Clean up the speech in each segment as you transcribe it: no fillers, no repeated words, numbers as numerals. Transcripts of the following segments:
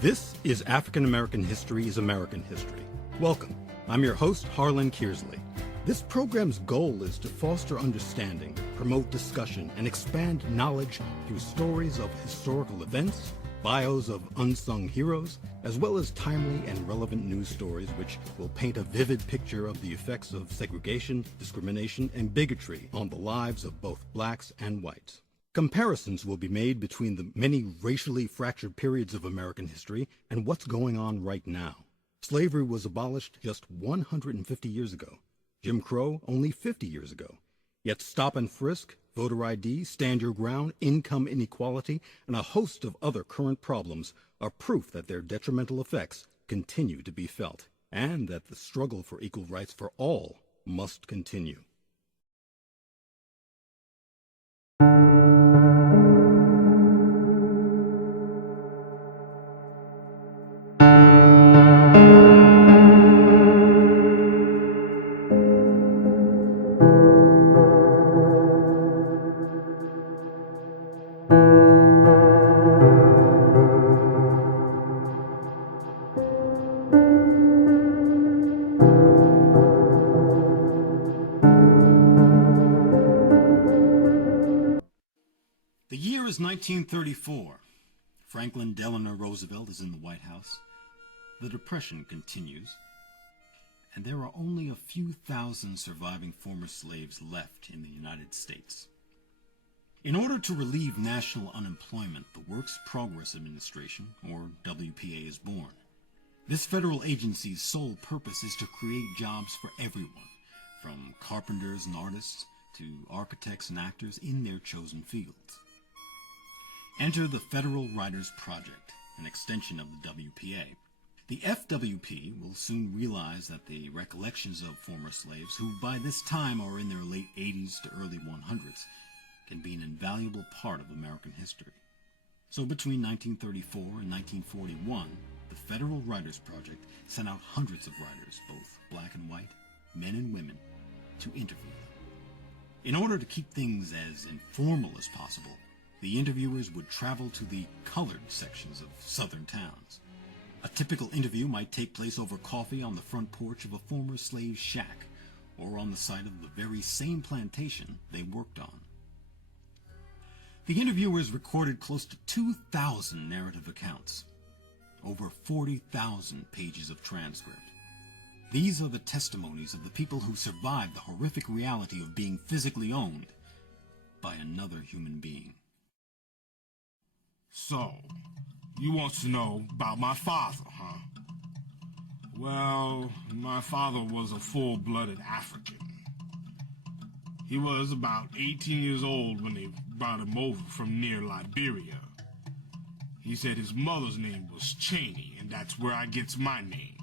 This is African American History is American History. Welcome. I'm your host, Harlan Kearsley. This program's goal is to foster understanding, promote discussion, and expand knowledge through stories of historical events, bios of unsung heroes, as well as timely and relevant news stories which will paint a vivid picture of the effects of segregation, discrimination, and bigotry on the lives of both blacks and whites. Comparisons will be made between the many racially fractured periods of American history and what's going on right now. Slavery was abolished just 150 years ago. Jim Crow only 50 years ago. Yet stop and frisk, voter ID, stand your ground, income inequality, and a host of other current problems are proof that their detrimental effects continue to be felt, and that the struggle for equal rights for all must continue. The year is 1934. Franklin Delano Roosevelt is in the White House. The Depression continues, and there are only a few thousand surviving former slaves left in the United States. In order to relieve national unemployment, the Works Progress Administration, or WPA, is born. This federal agency's sole purpose is to create jobs for everyone, from carpenters and artists to architects and actors in their chosen fields. Enter the Federal Writers Project, an extension of the WPA. The FWP will soon realize that the recollections of former slaves, who by this time are in their late 80s to early 100s, can be an invaluable part of American history. So between 1934 and 1941, the Federal Writers Project sent out hundreds of writers, both black and white, men and women, to interview them. In order to keep things as informal as possible, the interviewers would travel to the colored sections of southern towns. A typical interview might take place over coffee on the front porch of a former slave's shack, or on the site of the very same plantation they worked on. The interviewers recorded close to 2,000 narrative accounts, over 40,000 pages of transcript. These are the testimonies of the people who survived the horrific reality of being physically owned by another human being. So, you want to know about my father, huh? Well, my father was a full-blooded African. He was about 18 years old when they brought him over from near Liberia. He said his mother's name was Cheney, and that's where I gets my name.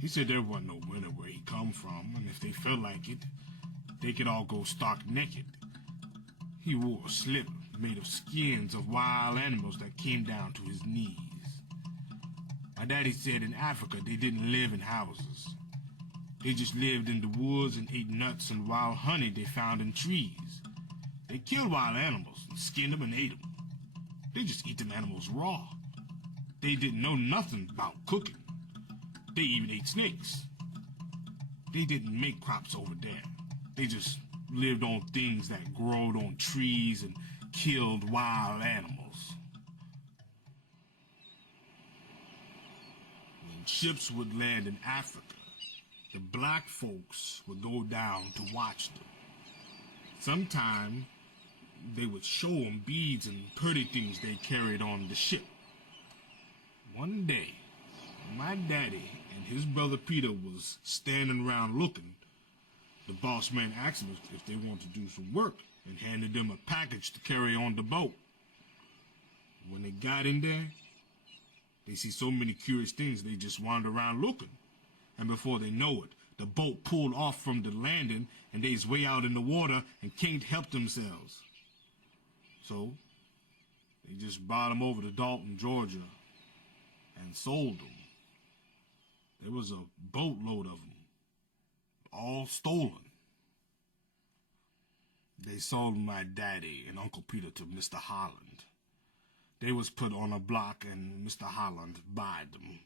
He said there wasn't no winter where he come from, and if they felt like it, they could all go stark naked. He wore a slipper made of skins of wild animals that came down to his knees. My daddy said in Africa they didn't live in houses. They just lived in the woods and ate nuts and wild honey they found in trees. They killed wild animals and skinned them and ate them. They just eat them animals raw. They didn't know nothing about cooking. They even ate snakes. They didn't make crops over there. They just lived on things that growed on trees and killed wild animals. When ships would land in Africa, the black folks would go down to watch them. Sometime they would show them beads and pretty things they carried on the ship. One day, my daddy and his brother Peter was standing around looking. The boss man asked them if they wanted to do some work and handed them a package to carry on the boat. When they got in there, they see so many curious things they just wandered around looking. And before they know it, the boat pulled off from the landing and they's way out in the water and can't help themselves. So, they just brought them over to Dalton, Georgia and sold them. There was a boatload of them, all stolen. They sold my daddy and Uncle Peter to Mr. Holland. They was put on a block and Mr. Holland buyed them.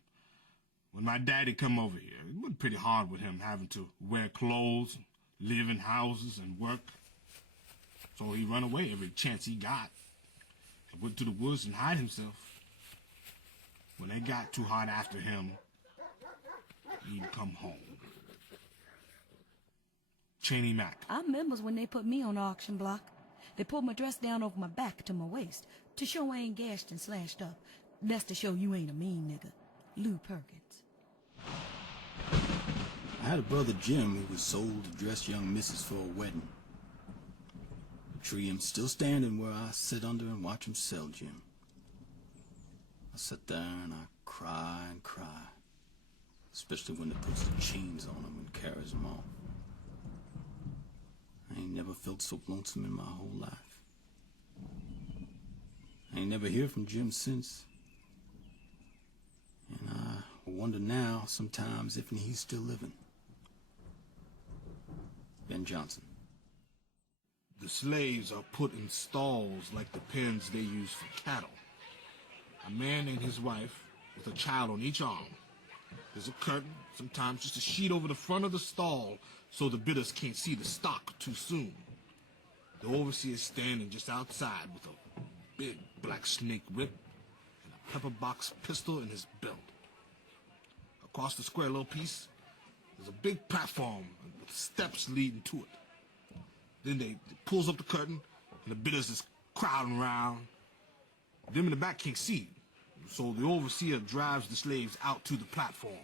When my daddy come over here, it was pretty hard with him having to wear clothes, live in houses, and work. So he run away every chance he got and went to the woods and hide himself. When they got too hard after him, he'd come home. Cheney Mack. I remembers when they put me on the auction block. They pulled my dress down over my back to my waist to show I ain't gashed and slashed up. That's to show you ain't a mean nigga. Lou Perkins. I had a brother Jim who was sold to dress young misses for a wedding. The tree am still standing where I sit under and watch him sell Jim. I sit there and I cry and cry, especially when they puts the chains on him and carries him off. I ain't never felt so lonesome in my whole life. I ain't never hear from Jim since. And I wonder now sometimes if he's still living. Ben Johnson. The slaves are put in stalls like the pens they use for cattle. A man and his wife with a child on each arm. There's a curtain, sometimes just a sheet over the front of the stall so the bidders can't see the stock too soon. The overseer's standing just outside with a big black snake whip and a pepper box pistol in his belt. Across the square little piece, there's a big platform with steps leading to it. Then they pulls up the curtain and the bidders is crowding around. Them in the back can't see, so the overseer drives the slaves out to the platform.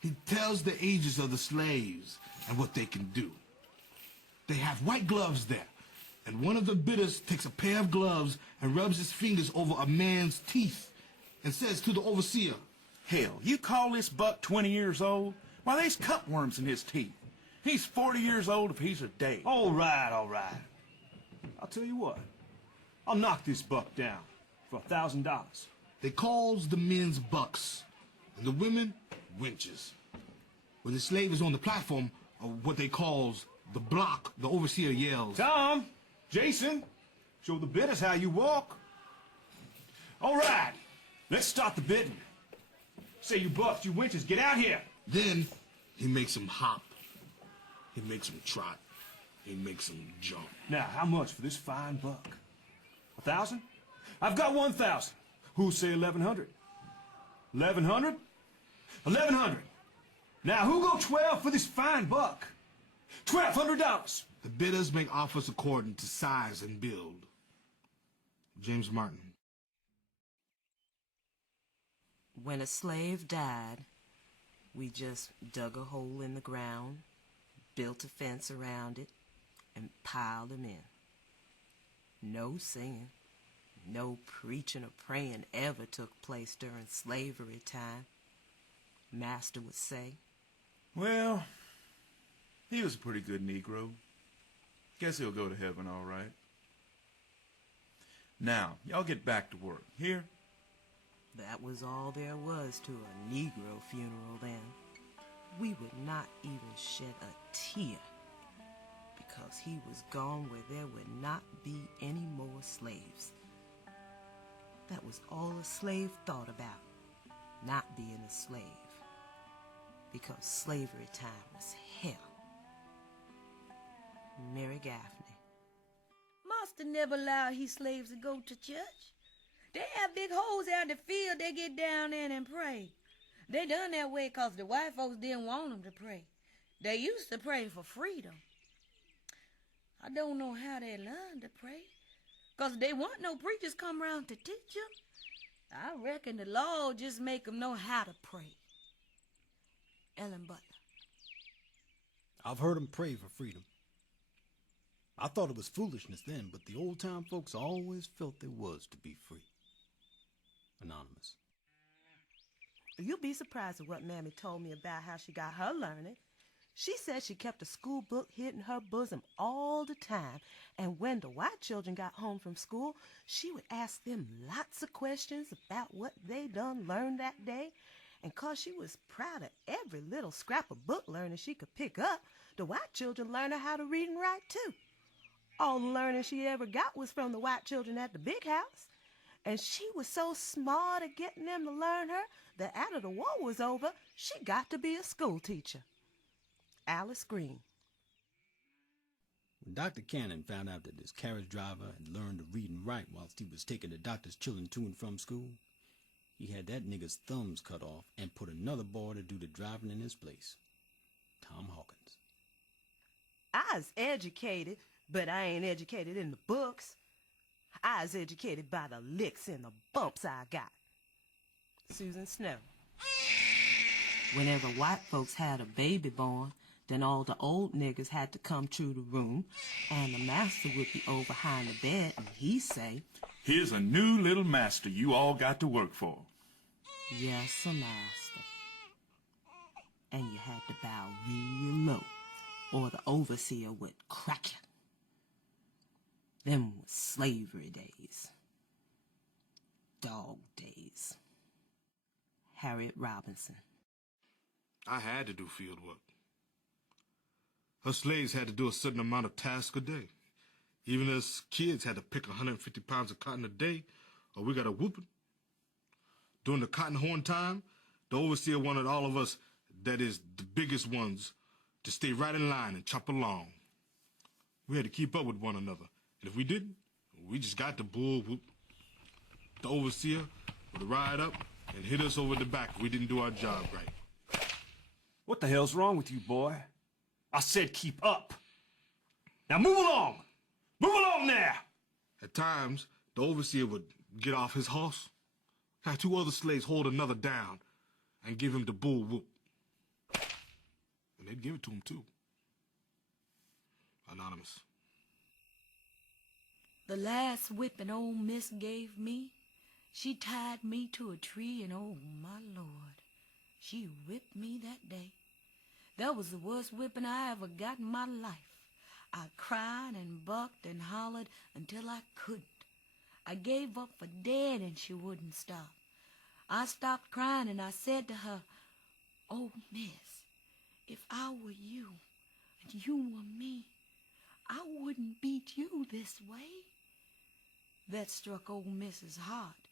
He tells the ages of the slaves and what they can do. They have white gloves there, and one of the bidders takes a pair of gloves and rubs his fingers over a man's teeth and says to the overseer, Hell, you call this buck 20 years old? Why, there's cutworms in his teeth. He's 40 years old if he's a day. All right, all right. I'll tell you what. I'll knock this buck down for $1,000. They calls the men's bucks, and the women wenches. When the slave is on the platform, or what they calls the block, the overseer yells, Tom, Jason, show the bidders how you walk. All right, let's start the bidding. Say you bucks, you wenches, get out here. Then he makes them hop. He makes them trot. He makes them jump. Now, how much for this fine buck? 1,000? I've got 1,000. Who say 1,100? 1,100? 1,100. Now, who go 12 for this fine buck? $1,200. The bidders make offers according to size and build. James Martin. When a slave died, we just dug a hole in the ground, built a fence around it, and piled him in. No singing, no preaching or praying ever took place during slavery time. Master would say, Well, he was a pretty good Negro. Guess he'll go to heaven all right. Now, y'all get back to work. Here? that was all there was to a Negro funeral then. We would not even shed a tear, because he was gone where there would not be any more slaves. That was all a slave thought about, not being a slave, because slavery time was hell. Mary Gaffney. Master never allowed his slaves to go to church. They have big holes out in the field. They get down in and pray. They done that way because the white folks didn't want them to pray. They used to pray for freedom. I don't know how they learned to pray, because they want no preachers come around to teach them. I reckon the law just make them know how to pray. Ellen Butler. I've heard 'em pray for freedom. I thought it was foolishness then, but the old-time folks always felt there was to be free. Anonymous. You'll be surprised at what Mammy told me about how she got her learning. She said she kept a school book hid in her bosom all the time, and when the white children got home from school, she would ask them lots of questions about what they done learned that day. And 'cause she was proud of every little scrap of book learning she could pick up, the white children learned her how to read and write too. All the learning she ever got was from the white children at the big house. And she was so smart at getting them to learn her that after the war was over, she got to be a school teacher. Alice Green. When Dr. Cannon found out that his carriage driver had learned to read and write whilst he was taking the doctor's children to and from school, he had that nigger's thumbs cut off and put another boy to do the driving in his place. Tom Hawkins. I was educated, but I ain't educated in the books. I was educated by the licks and the bumps I got. Susan Snow. Whenever white folks had a baby born, then all the old niggas had to come to the room, and the master would be over behind the bed, and he'd say, "Here's a new little master you all got to work for." "Yes, sir, master." And you had to bow real low, or the overseer would crack you. Them was slavery days. Dog days. Harriet Robinson. I had to do field work. Her slaves had to do a certain amount of tasks a day. Even us kids had to pick 150 pounds of cotton a day, or we got a whooping. During the cotton horn time, the overseer wanted all of us, that is, the biggest ones, to stay right in line and chop along. We had to keep up with one another, and if we didn't, we just got the bull whoop. The overseer would ride up and hit us over the back if we didn't do our job right. What the hell's wrong with you, boy? I said keep up. Now move along! Move along there! At times, the overseer would get off his horse, have two other slaves hold another down, and give him the bull whoop. And they'd give it to him, too. Anonymous. The last whipping Ole Miss gave me, she tied me to a tree, and oh, my Lord, she whipped me that day. That was the worst whipping I ever got in my life. I cried and bucked and hollered until I couldn't. I gave up for dead, and she wouldn't stop. I stopped crying, and I said to her, "Oh, Miss, if I were you and you were me, I wouldn't beat you this way." That struck old Miss's heart,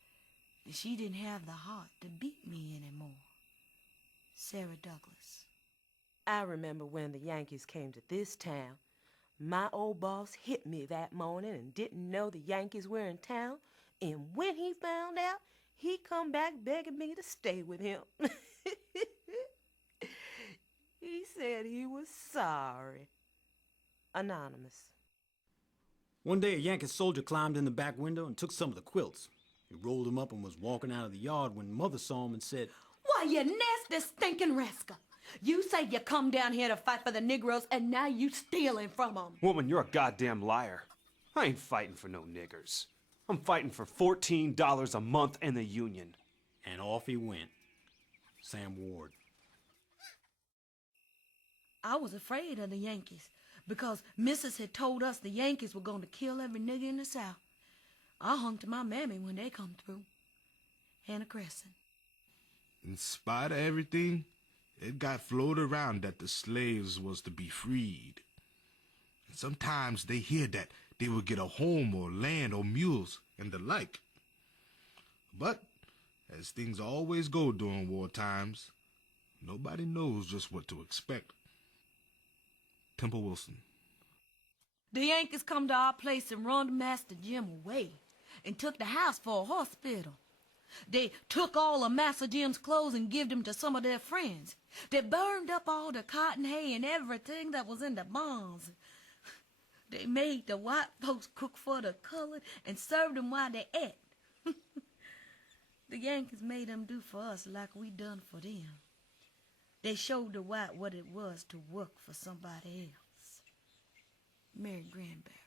and she didn't have the heart to beat me anymore. Sarah Douglas. I remember when the Yankees came to this town. My old boss hit me that morning and didn't know the Yankees were in town, and when he found out, he come back begging me to stay with him. He said he was sorry. Anonymous. One day a Yankee soldier climbed in the back window and took some of the quilts. He rolled them up and was walking out of the yard when Mother saw him and said, "Why, you nasty, stinking rascal! You say you come down here to fight for the Negroes, and now you stealing from them." Woman, you're a goddamn liar. I ain't fighting for no niggers. I'm fighting for $14 a month in the union. And off he went. Sam Ward. I was afraid of the Yankees because Mrs. had told us the Yankees were going to kill every nigger in the South. I hung to my mammy when they come through. Hannah Crescent. In spite of everything, it got floated around that the slaves was to be freed. And sometimes they hear that they would get a home or land or mules and the like. But, as things always go during war times, nobody knows just what to expect. Temple Wilson. The Yankees come to our place and run Master Jim away and took the house for a hospital. They took all of Master Jim's clothes and give them to some of their friends. They burned up all the cotton, hay, and everything that was in the barns. They made the white folks cook for the colored and served them while they ate. The Yankees made them do for us like we done for them. They showed the white what it was to work for somebody else. Mary Granberry.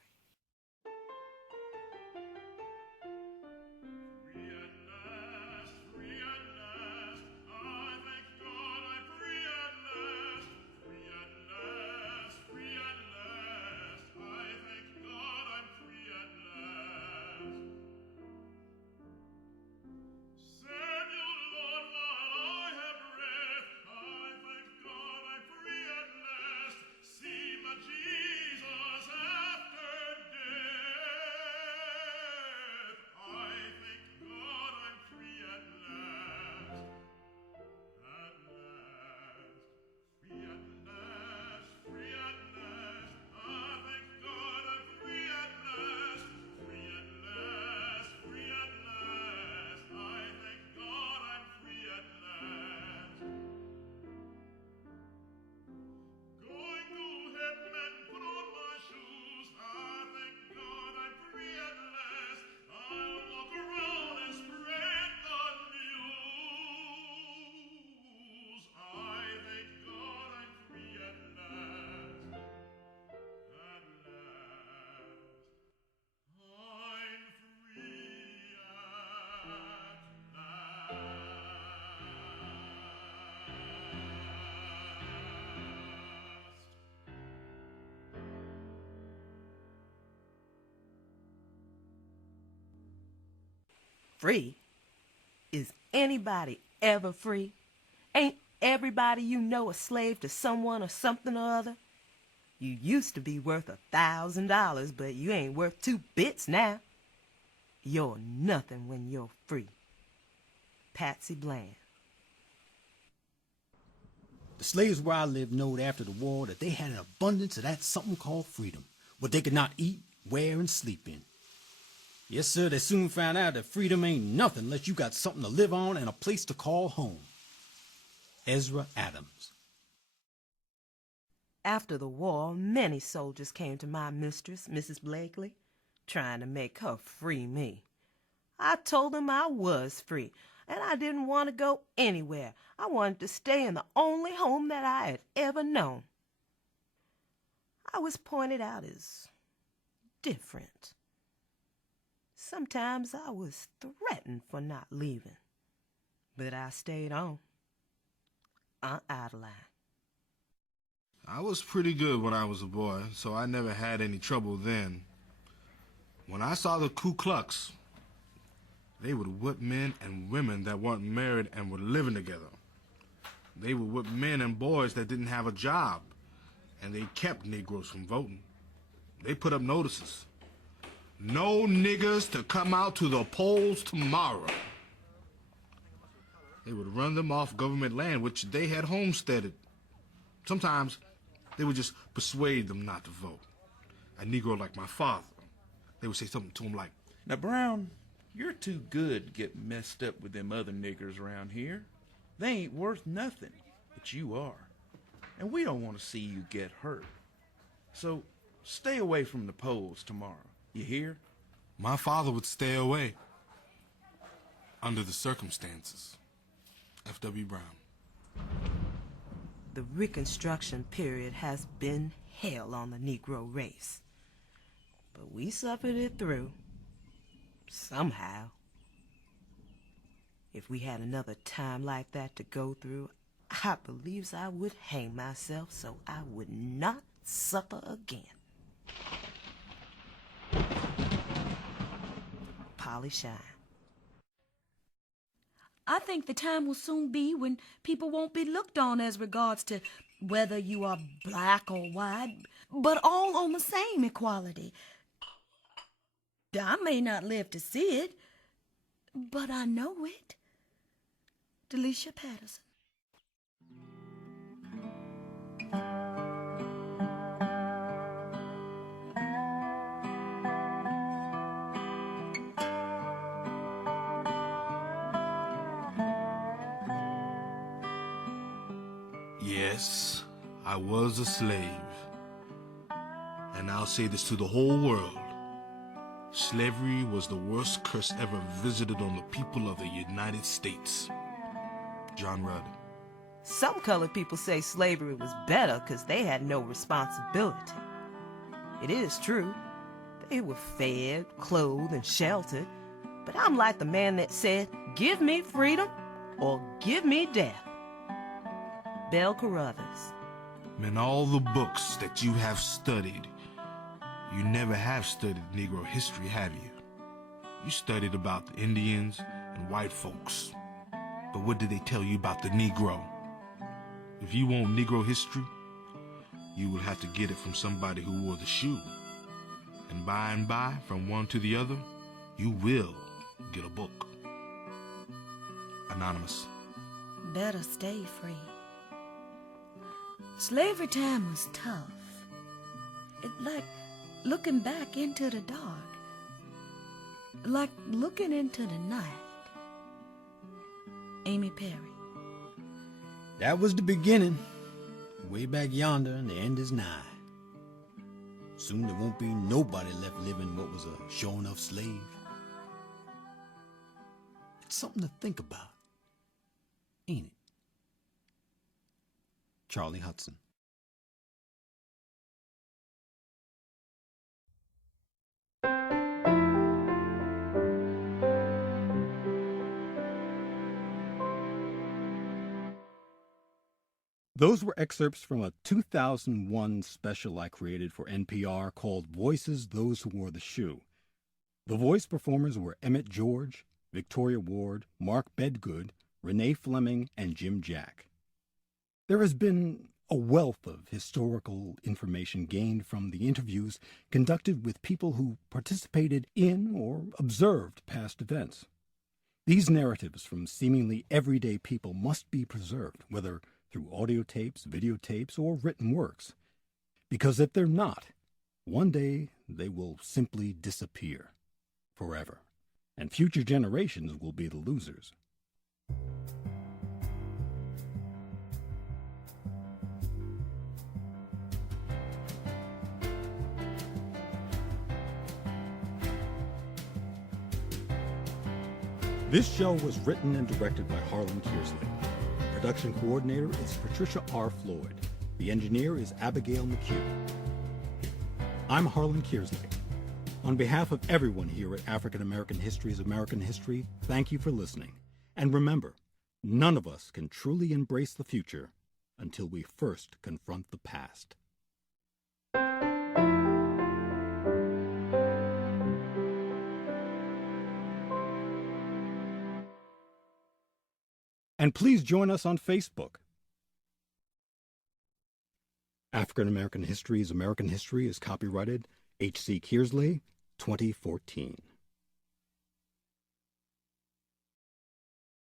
Jesus after free. Is anybody ever free? Ain't everybody you know a slave to someone or something or other? You used to be worth $1,000, but you ain't worth 2 bits now. You're nothing when you're free. Patsy Bland. The slaves where I lived knowed after the war that they had an abundance of that something called freedom, what they could not eat, wear, and sleep in. Yes, sir, they soon found out that freedom ain't nothing unless you got something to live on and a place to call home. Ezra Adams. After the war, many soldiers came to my mistress, Mrs. Blakely, trying to make her free me. I told them I was free, and I didn't want to go anywhere. I wanted to stay in the only home that I had ever known. I was pointed out as different. Sometimes I was threatened for not leaving, but I stayed on. Aunt Adeline. I was pretty good when I was a boy, so I never had any trouble then. When I saw the Ku Klux, they would whip men and women that weren't married and were living together. They would whip men and boys that didn't have a job, and they kept Negroes from voting. They put up notices. No niggers to come out to the polls tomorrow. They would run them off government land, which they had homesteaded. Sometimes they would just persuade them not to vote. A Negro like my father, they would say something to him like, Now, Brown, you're too good to get messed up with them other niggers around here. They ain't worth nothing, but you are. And we don't want to see you get hurt. So stay away from the polls tomorrow. You hear? my father would stay away under the circumstances. F.W. Brown. The Reconstruction period has been hell on the Negro race. But we suffered it through. Somehow. If we had another time like that to go through, I believes I would hang myself so I would not suffer again. Polly Shine. I think the time will soon be when people won't be looked on as regards to whether you are black or white, but all on the same equality. I may not live to see it, but I know it. Delisha Patterson. Yes, I was a slave. And I'll say this to the whole world. Slavery was the worst curse ever visited on the people of the United States. John Rudd. Some colored people say slavery was better because they had no responsibility. It is true. They were fed, clothed, and sheltered. But I'm like the man that said, give me freedom or give me death. Bell Carruthers. In all the books that you have studied, you never have studied Negro history, have you? You studied about the Indians and white folks. But what did they tell you about the Negro? If you want Negro history, you will have to get it from somebody who wore the shoe. And by, from one to the other, you will get a book. Anonymous. Better stay free. Slavery time was tough. It's like looking back into the dark. Like looking into the night. Amy Perry. That was the beginning. Way back yonder, and the end is nigh. Soon there won't be nobody left living what was a sure enough slave. It's something to think about, ain't it? Charlie Hudson. Those were excerpts from a 2001 special I created for NPR called Voices Those Who Wore the Shoe. The voice performers were Emmett George, Victoria Ward, Mark Bedgood, Renee Fleming, and Jim Jack. There has been a wealth of historical information gained from the interviews conducted with people who participated in or observed past events. These narratives from seemingly everyday people must be preserved, whether through audio tapes, videotapes, or written works. Because if they're not, one day they will simply disappear forever, and future generations will be the losers. This show was written and directed by Harlem Kearsley. Production coordinator is Patricia R. Floyd. The engineer is Abigail McHugh. I'm Harlan Kearsley. On behalf of everyone here at African American History's American History, thank you for listening. And remember, none of us can truly embrace the future until we first confront the past. And please join us on Facebook. African American History's American History is copyrighted H.C. Kearsley, 2014.